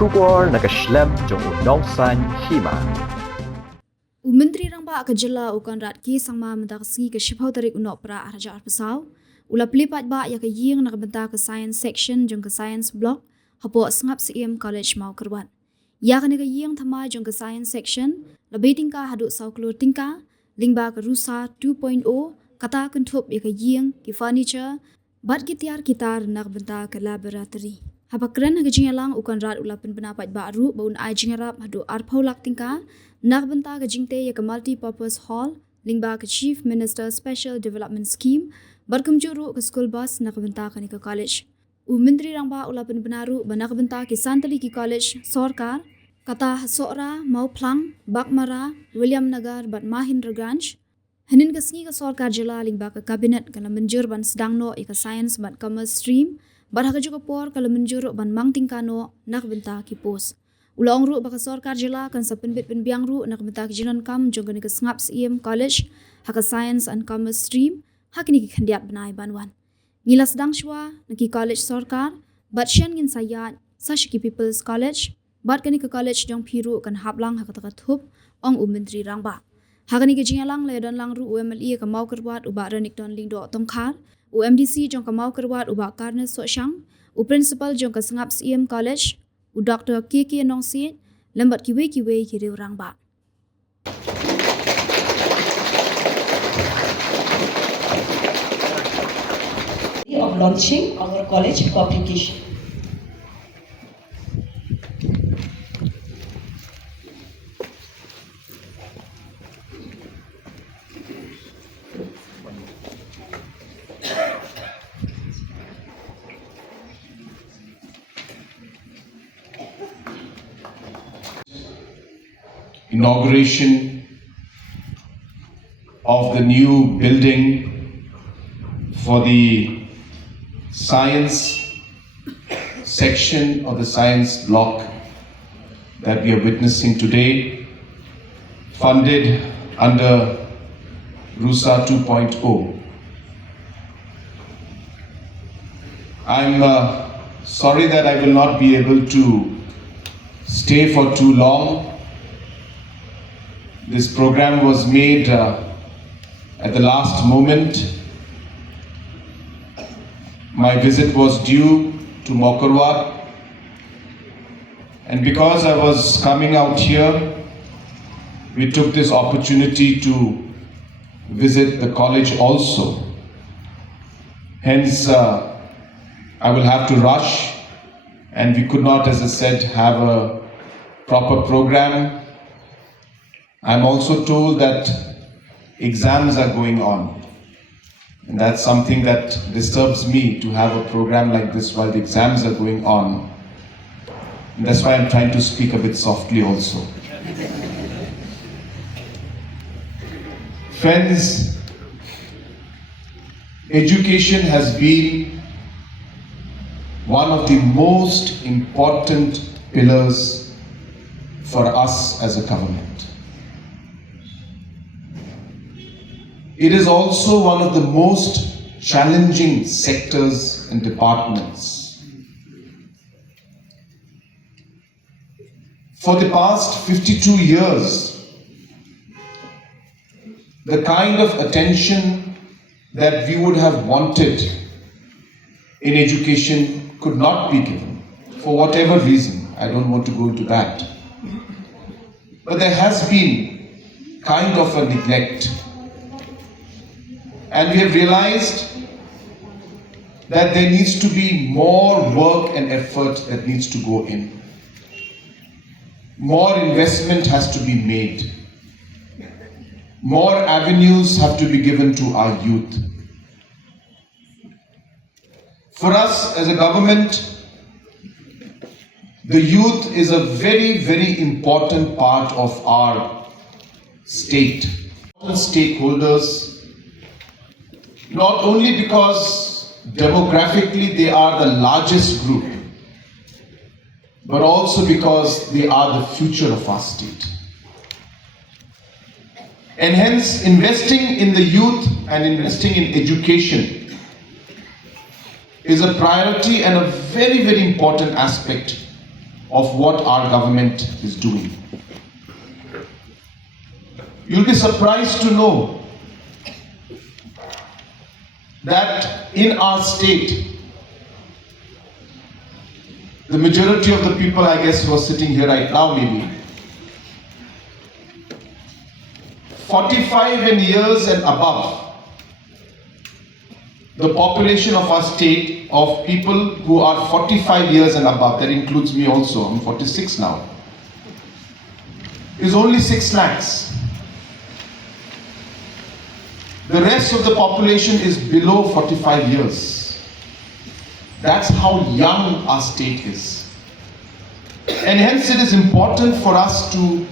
Shubor nakaslem jong unongsan Hima. Menteri Rangba Kajala Conrad ki sangma mendaksi ke shipau tarik unok pra araja arpasau. Ula pelipat ba ya ke ying nak bentar ke science section jong ke science block hapo Sngap Syiem college mau kerwan. Ya ke ying thama jong ke science section lebih tingkah haduk sau keluar tingkah lingba ke rusa 2.0 kata kentup ya ke ying ki furniture bat gitiar kitar nak bentar ke laboratory. Hapa keren ke jingalang Conrad ula pendapat baru baun ai jingarap haduk arpau lak tingkah nak bentar ke jingte ya ke Multipurpose hall lingba ke Chief Minister Special Development Scheme berkemjuru ke school bus nak bentar ke college. Menteri Rangba ula penbenaru nak bentar ke santali ki college sorkar kata Sora mau plang Bakmara William Nagar bat Mahindra Ganj henin ke sengi ke sorkar jela lingba ke kabinet kalau menjur ban sedang no ke science bat commerce stream bat juga por kalau menjur ban mang tingkano nak bentar ki pos. Ulang ru baka sorkar jela kan sa penbit penbiang ru nak bentar ki jinan kam jong ke Sngap Syiem college haka science and commerce stream hakini ki khandiat banai banwan. Ngila sedang shwa naki college sorkar bat syan ngin sayat sa shiki people's college bat kani ke college jong piru kan haplang haka takatup ong Menteri Rangba. Hakani ke jingalang le dan lang ru UMLE ka mau kerwat uba renik don lingdo tongkar UMDC jong ka mau kerwat uba karne so syang principal jong ka Sngap Syiem college Dr. Kiki Nongsi lembat kiwe kiri Rangba. Of launching our college publication. Inauguration of the new building for the science section of the science block that we are witnessing today, funded under RUSA 2.0. I'm sorry that I will not be able to stay for too long. This program was made at the last moment. My visit was due to Mokarwat, and because I was coming out here, we took this opportunity to visit the college also. Hence, I will have to rush, and we could not, as I said, have a proper program. I'm also told that exams are going on, and that's something that disturbs me to have a program like this while the exams are going on. And that's why I'm trying to speak a bit softly also. Friends, education has been one of the most important pillars for us as a government. It is also one of the most challenging sectors and departments. For the past 52 years, the kind of attention that we would have wanted in education could not be given, for whatever reason. I don't want to go into that. But there has been kind of a neglect. And we have realized that there needs to be more work and effort that needs to go in. More investment has to be made. More avenues have to be given to our youth. For us as a government, the youth is a very, very important part of our state. Stakeholders, not only because demographically they are the largest group, but also because they are the future of our state. And hence, investing in the youth and investing in education is a priority and a very, very important aspect of what our government is doing. You'll be surprised to know that in our state, the majority of the people, I guess, who are sitting here right now, maybe 45 and years and above, the population of our state of people who are 45 years and above, that includes me also, I'm 46 now, is only 6 lakhs. The rest of the population is below 45 years. That's how young our state is. And hence it is important for us to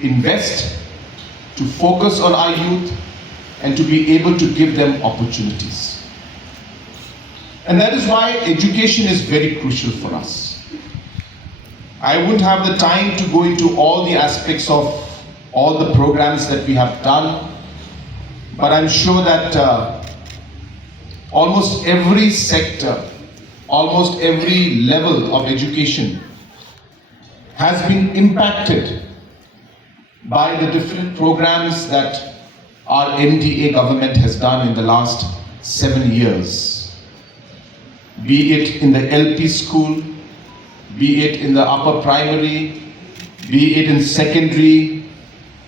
invest, to focus on our youth, and to be able to give them opportunities. And that is why education is very crucial for us. I wouldn't have the time to go into all the aspects of all the programs that we have done, but I'm sure that almost every sector, almost every level of education has been impacted by the different programs that our NDA government has done in the last 7 years. Be it in the LP school, be it in the upper primary, be it in secondary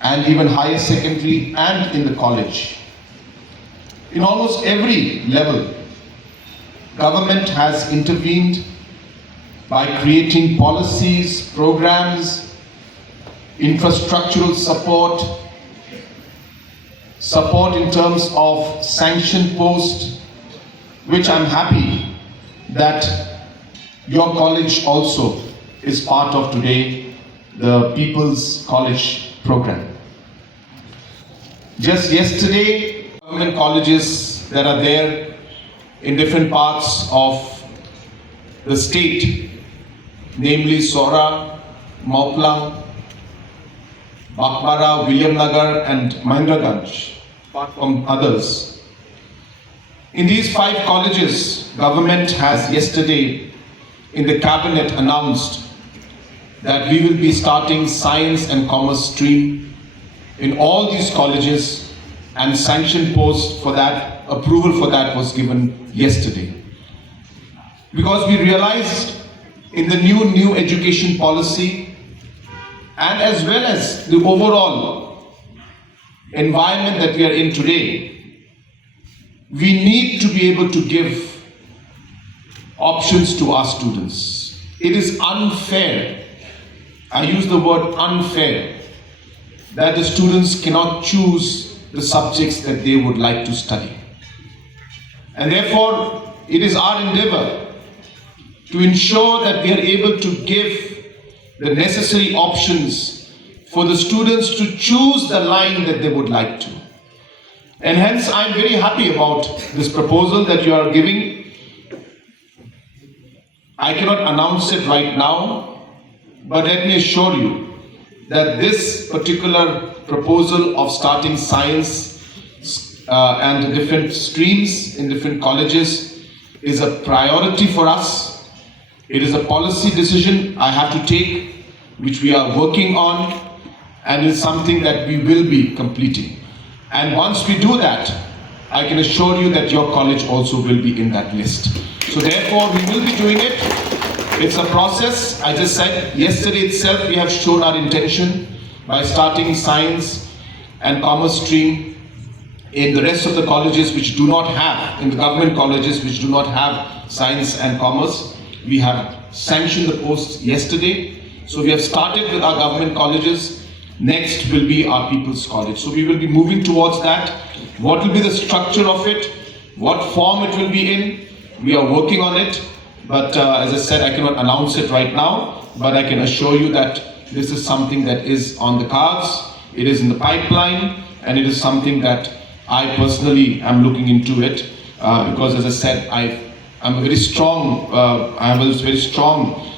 and even higher secondary and in the college. In almost every level, government has intervened by creating policies, programs, infrastructural support in terms of sanction post, which I'm happy that your college also is part of today, the People's College program. Just yesterday, government colleges that are there in different parts of the state, namely Sora, Mauplang, Bakmara, William Nagar and Mahendraganj, apart from others. In these 5 colleges, government has yesterday in the cabinet announced that we will be starting science and commerce stream in all these colleges, and sanction post for that, approval for that was given yesterday. Because we realized in the new education policy and as well as the overall environment that we are in today, we need to be able to give options to our students. It is unfair, I use the word unfair, that the students cannot choose the subjects that they would like to study. And therefore, it is our endeavor to ensure that we are able to give the necessary options for the students to choose the line that they would like to. And hence, I'm very happy about this proposal that you are giving. I cannot announce it right now, but let me assure you that this particular proposal of starting science and different streams in different colleges is a priority for us. It is a policy decision I have to take, which we are working on, and is something that we will be completing. And once we do that, I can assure you that your college also will be in that list. So therefore, we will be doing it. It's a process. I just said yesterday itself, we have shown our intention by starting science and commerce stream in the rest of the colleges which do not have, in the government colleges which do not have science and commerce. We have sanctioned the posts yesterday. So we have started with our government colleges. Next will be our People's College. So we will be moving towards that. What will be the structure of it? What form it will be in? We are working on it. But as I said, I cannot announce it right now. But I can assure you that this is something that is on the cards. It is in the pipeline. And it is something that I personally am looking into it. Because as I said, I have a very strong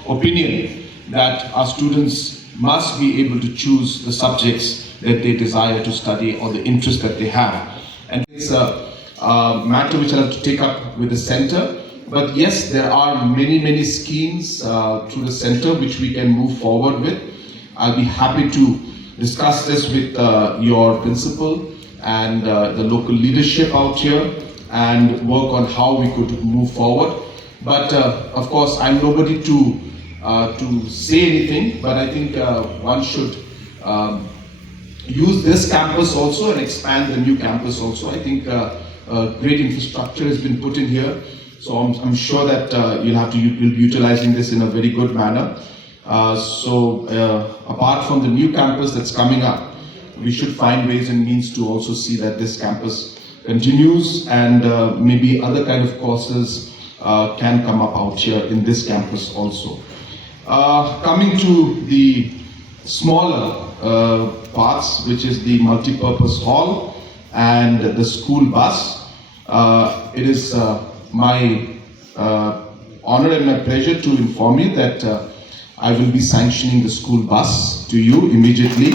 opinion that our students must be able to choose the subjects that they desire to study or the interest that they have. And it's a matter which I'll have to take up with the center, But yes, there are many schemes through the center which we can move forward with. I'll be happy to discuss this with your principal and the local leadership out here and work on how we could move forward. But of course, I'm nobody to say anything, but I think one should use this campus also and expand the new campus also. I think great infrastructure has been put in here, so I'm sure that you'll be utilizing this in a very good manner. Apart from the new campus that's coming up, we should find ways and means to also see that this campus continues, and maybe other kind of courses can come up out here in this campus also. Coming to the smaller parts, which is the multipurpose hall and the school bus. It is my honor and my pleasure to inform you that I will be sanctioning the school bus to you immediately.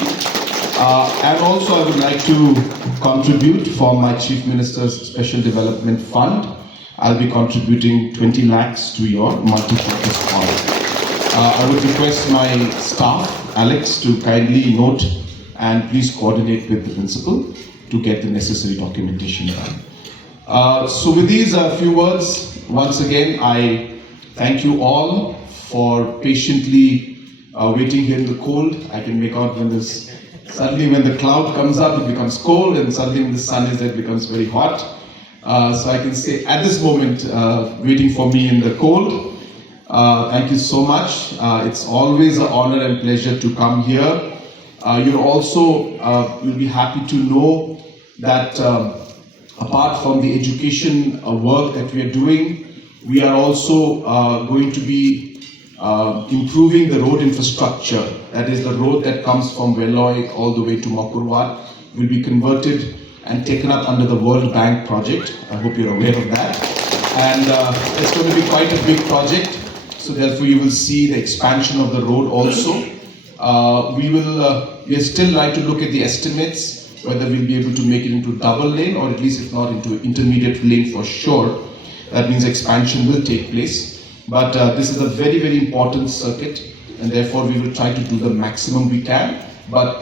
And also I would like to contribute for my Chief Minister's Special Development Fund. I'll be contributing 20 lakhs to your multipurpose hall. I would request my staff, Alex, to kindly note and please coordinate with the principal to get the necessary documentation done. So with these few words, once again, I thank you all for patiently waiting here in the cold. I can make out when suddenly when the cloud comes up, it becomes cold, and suddenly when the sun is there, it becomes very hot. So I can say at this moment, waiting for me in the cold. Thank you so much. It's always an honor and pleasure to come here. You'll be happy to know that apart from the education work that we are doing, we are also going to be improving the road infrastructure. That is, the road that comes from Veloy all the way to Mokurwat will be converted and taken up under the World Bank project. I hope you're aware of that. And it's going to be quite a big project. So therefore you will see the expansion of the road also. We are still trying to look at the estimates, whether we'll be able to make it into double lane or at least if not into intermediate lane for sure. That means expansion will take place. But this is a very important circuit, and therefore we will try to do the maximum we can. But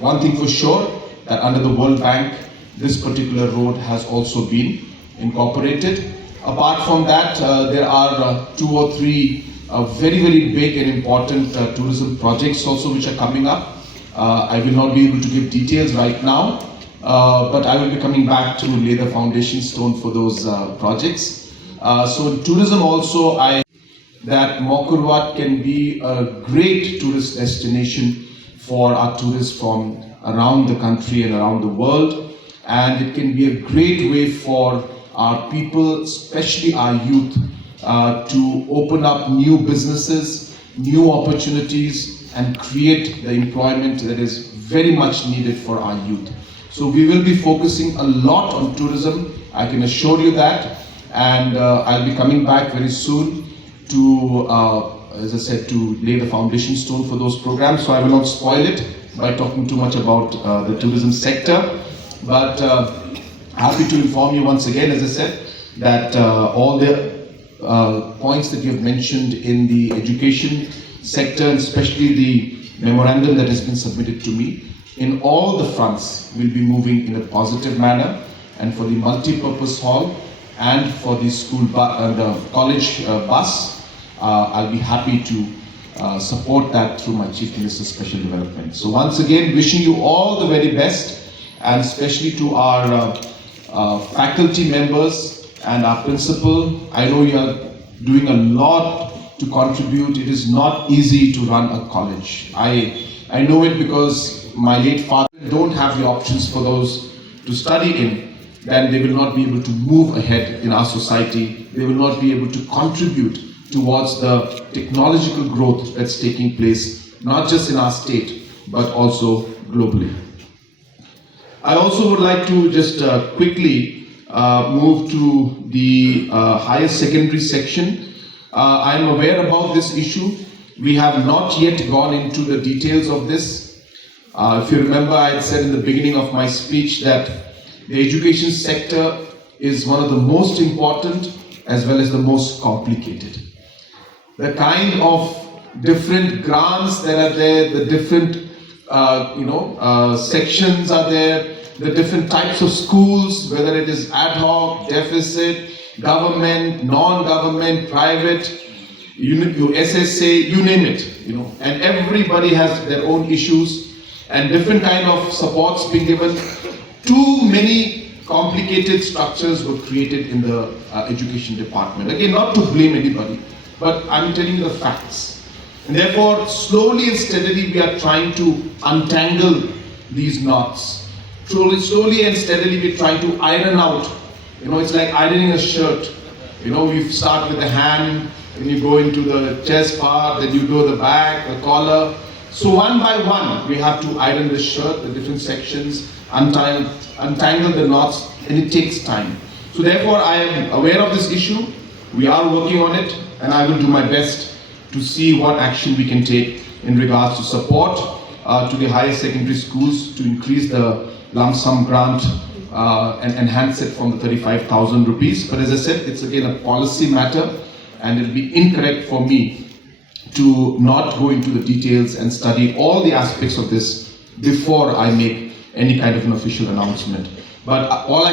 one thing for sure, that under the World Bank, this particular road has also been incorporated. Apart from that, there are 2 or 3 very big and important tourism projects also which are coming up. I will not be able to give details right now, but I will be coming back to lay the foundation stone for those projects. So in tourism also, that Mokurwat can be a great tourist destination for our tourists from around the country and around the world. And it can be a great way for our people, especially our youth, to open up new businesses, new opportunities, and create the employment that is very much needed for our youth. So we will be focusing a lot on tourism, I can assure you that. And I'll be coming back very soon to, as I said, to lay the foundation stone for those programs. So I will not spoil it by talking too much about the tourism sector. But happy to inform you once again, as I said, that all the points that you have mentioned in the education sector, and especially the memorandum that has been submitted to me, in all the fronts will be moving in a positive manner. And for the multi-purpose hall and for the school the college bus, I'll be happy to support that through my Chief Minister's Special Development. So once again, wishing you all the very best, and especially to our faculty members and our principal. I know you are doing a lot to contribute. It is not easy to run a college. I know it because my late father don't have the options for those to study in. Then they will not be able to move ahead in our society. They will not be able to contribute towards the technological growth that's taking place, not just in our state, but also globally. I also would like to just quickly move to the higher secondary section. I am aware about this issue. We have not yet gone into the details of this. If you remember, I had said in the beginning of my speech that the education sector is one of the most important as well as the most complicated. The kind of different grants that are there, the different sections are there, the different types of schools, whether it is ad hoc, deficit, government, non-government, private, SSA, you name it, and everybody has their own issues and different kind of supports being given. Too many complicated structures were created in the education department. Again, not to blame anybody, but I'm telling you the facts. And therefore, slowly and steadily, we are trying to untangle these knots. Slowly and steadily, we're trying to iron out. It's like ironing a shirt. We start with the hand, then you go into the chest part, then you do the back, the collar. So one by one, we have to iron the shirt, the different sections, untangle the knots, and it takes time. So therefore, I am aware of this issue. We are working on it, and I will do my best to see what action we can take in regards to support to the higher secondary schools to increase the lump sum grant and enhance it from the 35,000 rupees. But as I said, it's again a policy matter, and it'll be incorrect for me to not go into the details and study all the aspects of this before I make any kind of an official announcement. But all I